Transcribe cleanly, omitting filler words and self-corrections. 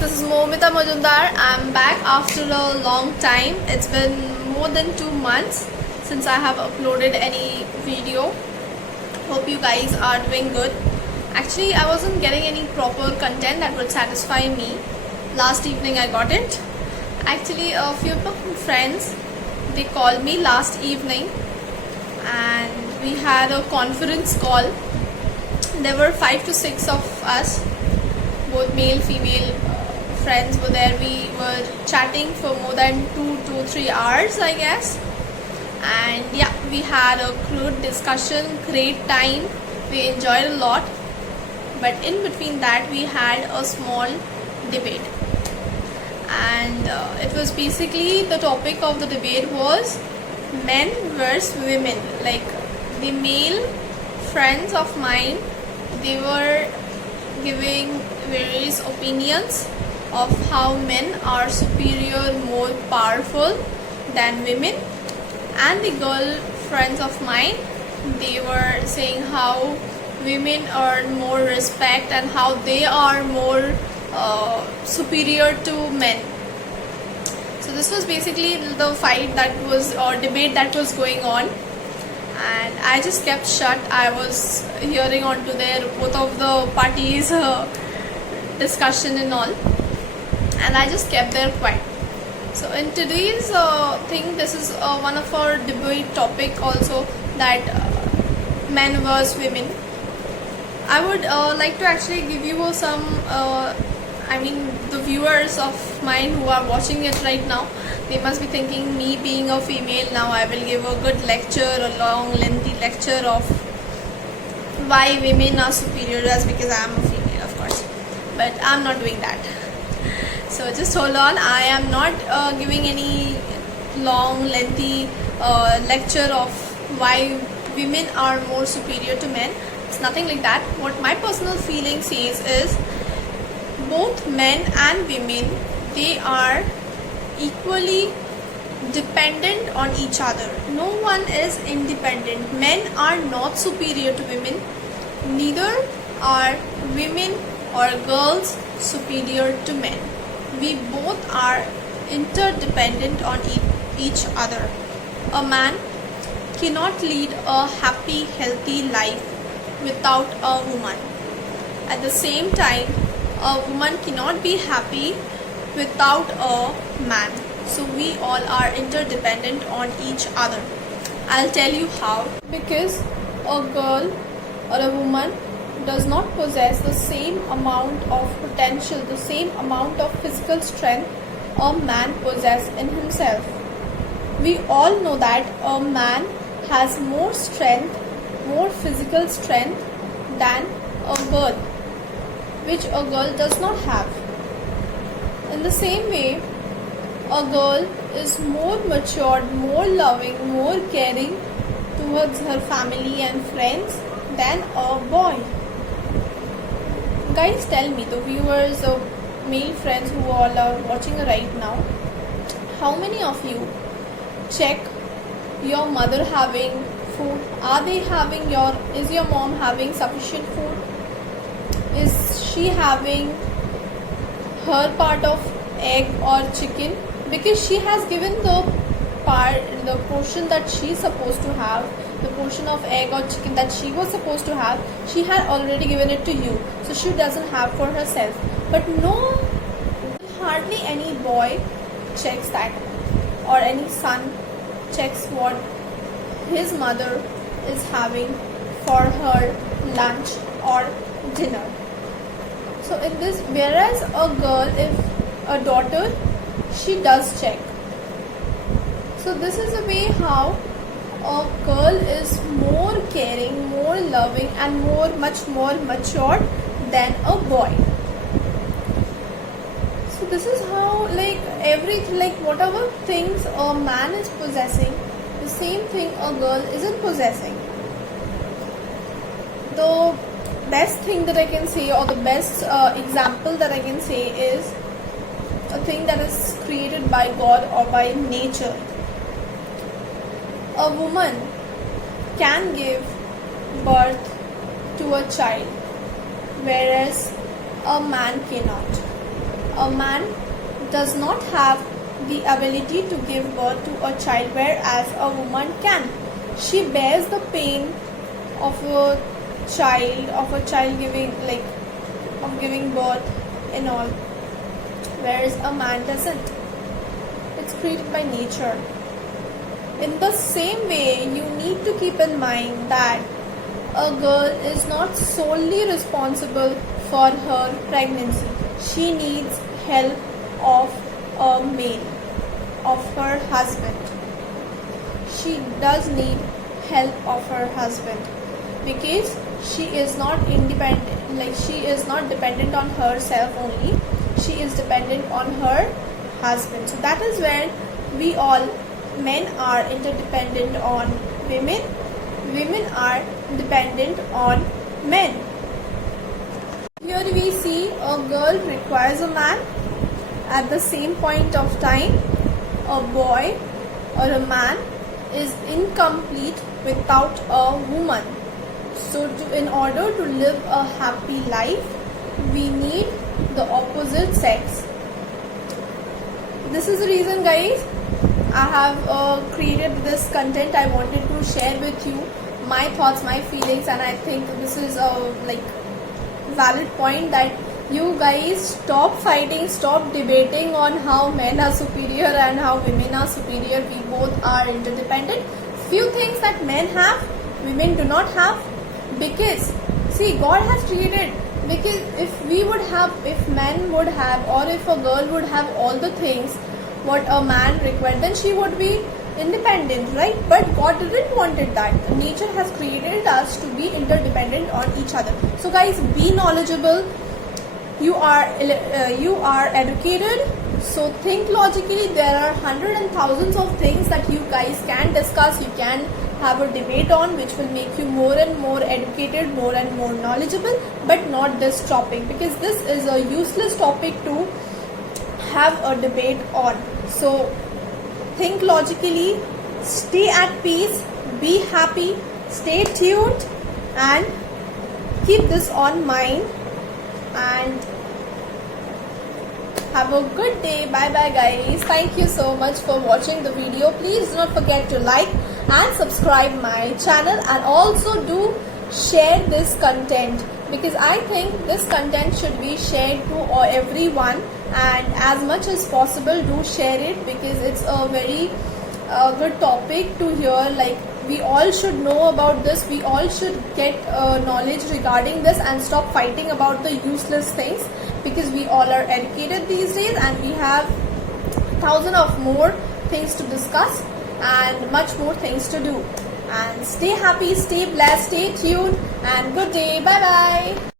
this is Momita Majumdar. I'm back after a long time. It's been more than 2 months since I have uploaded any video. Hope you guys are doing good. Actually, I wasn't getting any proper content that would satisfy me. Last evening I got it. Actually, a few of my friends, they called me last evening and we had a conference call. There were 5 to 6 of us, both male female friends were there. We were chatting for more than 2 to 3 hours, I guess, and yeah, we had a good discussion, great time, we enjoyed a lot. But in between that we had a small debate, and it was basically, the topic of the debate was men versus women. Like, the male friends of mine, they were giving various opinions of how men are superior, more powerful than women, and the girl friends of mine, they were saying how women earn more respect and how they are more superior to men. So this was basically the fight that was, or debate that was going on, and I just kept shut. I was hearing onto their, both of the parties discussion and all, and I just kept there quiet. So in today's thing, this is one of our debate topic also, that men versus women. I would like to actually give you some the viewers of mine who are watching it right now, they must be thinking, me being a female, now I will give a good lecture, a long lengthy lecture of why women are superior, just because I am a female, of course. But I am not doing that. So just hold on, I am not giving any long lengthy lecture of why women are more superior to men. It's nothing like that. What my personal feeling says is, both men and women, they are equally dependent on each other. No one is independent. Men are not superior to women, neither are women or girls superior to men. We both are interdependent on each other. A man cannot lead a happy, healthy life without a woman. At the same time, a woman cannot be happy without a man. So we all are interdependent on each other. I'll tell you how. Because a girl or a woman does not possess the same amount of potential, the same amount of physical strength a man possesses in himself. We all know that a man has more strength, more physical strength than a girl, which a girl does not have. In the same way, a girl is more matured, more loving, more caring towards her family and friends than a boy. Guys, tell me, the viewers, the male friends who all are watching right now, how many of you check your mother having food? Are they having is your mom having sufficient food? Is she having her part of egg or chicken? Because she has given the portion that she's supposed to have, the portion of egg or chicken that she was supposed to have, she had already given it to you, so she doesn't have for herself. But no, hardly any boy checks that, or any son checks what his mother is having for her lunch or dinner. So in this, whereas a girl, if a daughter, she does check. So this is a way how a girl is more caring, more loving, and much more matured than a boy. So this is how, like, everything, like whatever things a man is possessing, the same thing a girl isn't possessing. The best thing that I can say, or the best example that I can say, is a thing that is created by God or by nature. A woman can give birth to a child, whereas a man cannot. a man does not have the ability to give birth to a child, whereas a woman can. She bears the pain of a child giving, of giving birth and all, whereas a man doesn't. It's created by nature. In the same way, you need to keep in mind that a girl is not solely responsible for her pregnancy. She needs help of a male, of her husband. She does need help of her husband, because she is not independent, she is not dependent on herself only. She is dependent on her husband. So that is where men are interdependent on women, women are dependent on men. Here we see a girl requires a man. At the same point of time, a boy or a man is incomplete without a woman. So in order to live a happy life, we need the opposite sex. This is the reason, guys, I have created this content. I wanted to share with you my thoughts, my feelings, and I think this is a valid point that you guys stop fighting, stop debating on how men are superior and how women are superior. We both are interdependent. Few things that men have, women do not have, because see, God has created. Because if men would have, or if a girl would have all the things what a man required, then she would be independent, right? But God didn't wanted that. Nature has created us to be interdependent on each other. So guys, be knowledgeable. You are educated, so think logically. There are hundreds and thousands of things that you guys can discuss, you can have a debate on, which will make you more and more educated, more and more knowledgeable, but not this topic, because this is a useless topic to have a debate on. So think logically, stay at peace, be happy, stay tuned, and keep this on mind, and have a good day. Bye bye, guys. Thank you so much for watching the video. Please do not forget to like and subscribe my channel, and also do share this content, because I think this content should be shared to everyone, and as much as possible do share it, because it's a very good topic to hear. We all should know about this. We all should get knowledge regarding this and stop fighting about the useless things, because we all are educated these days and we have thousands of more things to discuss and much more things to do. And stay happy, stay blessed, stay tuned, and good day. Bye bye.